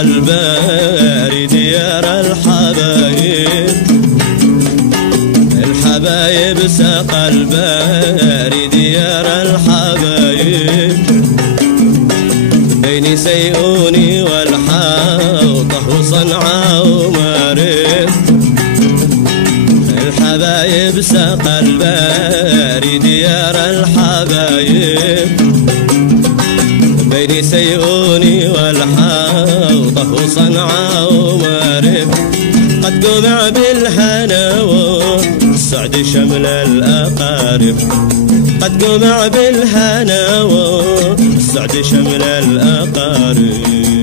الباري ديار الحبايب، الحبايب ساق الباري ديار الحبايب، بين سيئوني والحوطة وصنعاء ومارب، الحبايب ساق الباري ديار الحبايب، بين سيئوني والحوطة وصنعاء ومارب، قد قمع بالهنا والسعد شمل الأقارب، قد قمع بالهنا والسعد شمل الأقارب.